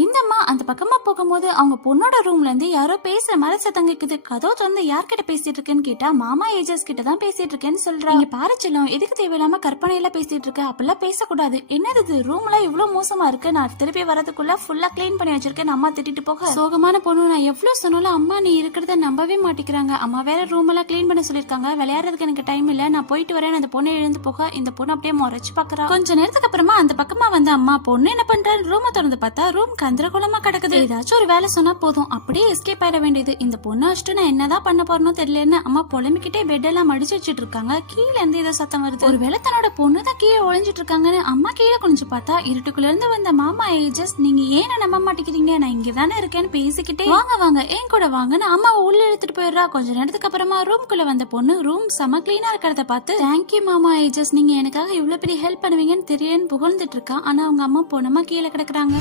இந்த அம்மா அந்த பக்கமா போகும்போது அவங்க பொண்ணோட ரூம்ல இருந்து யாரோ பேசுற மாதிரி சத்தம் கேக்குது. கதவு திறந்து யார்கிட்ட பேசிட்டு இருக்கேன்னு கேட்டா மாமா ஏஜஸ் கிட்ட தான் பேசிட்டு இருக்கேன்னு சொல்றா. இங்க பாரு செல்லம், எதுக்கு தேவையில்லாம கற்பனையில பேசிட்டு இருக்க? அப்பெல்லாம் பேசக்கூடாது. என்னது இது, ரூம்ல இவ்வளவு மோசமா இருக்கு. நான் திருப்பி வரதுக்குள்ள ஃபுல்லா கிளீன் பண்ணி வச்சிருக்கேன். அம்மா திட்டிட்டு போக சோகமான பொண்ணு. நான் எவ்வளவு சொன்னாலும் அம்மா நீ இருக்கிறத நம்பவே மாட்டேங்கிறாங்க. அம்மா வேற ரூம் எல்லாம் கிளீன் பண்ண சொல்லிருக்காங்க. விளையாடுறதுக்கு எனக்கு டைம் இல்ல, நான் போயிட்டு வரேன். அந்த பொண்ணு எழுந்து போக இந்த பொண்ணு அப்படியே முறைச்சு பாக்குறா. கொஞ்ச நேரத்துக்கு அப்புறமா அந்த பக்கமா வந்து அம்மா பொண்ணு என்ன பண்றாரு ரூம் திறந்து பார்த்தா ரூம் கந்தரகோலமா கிடக்குது. ஏதாச்சும் ஒரு வேலை சொன்னா போதும் அப்படியே எஸ்கேப் ஆயிட வேண்டியது. இந்த பொண்ணு வச்சுட்டு நான் என்னதான் பண்ண போறேன்னு தெரியலன்னு அம்மா புலம்பிக்கிட்டே பெட் எல்லாம் மடிச்சு வச்சிட்டு இருக்காங்க. கீழே இருந்து ஏதோ சத்தம் வருது. ஒருவேளை தன்னோட பொண்ணு தான் கீழே ஒளிஞ்சிட்டு இருக்காங்கன்னு அம்மா கீழே குனிஞ்சு பார்த்தா இருட்டுக்குள்ள இருந்து வந்த மாமா ஏஜஸ் நீங்க ஏன் நம்ப மாட்டேங்கிறீங்க, நான் இங்கதானே இருக்கேன்னு பேசிக்கிட்டே வாங்க வாங்க ஏன் கூட வாங்கன்னு அம்மா உள்ள எடுத்துட்டு போயிடுறா. கொஞ்ச நேரத்துக்கு அப்புறமா ரூம்குள்ள வந்த பொண்ணு ரூம் செம கிளீனா இருக்கிறத பார்த்து தேங்க்யூ மாமா ஏஜஸ், நீங்க எனக்காக இவ்வளவு பெரிய ஹெல்ப் பண்ணுவீங்கன்னு தெரியுன்னு புகழ்ந்துட்டு இருக்கா. ஆனா அவங்க அம்மா பொண்ணமா கீழே கிடக்குறாங்க.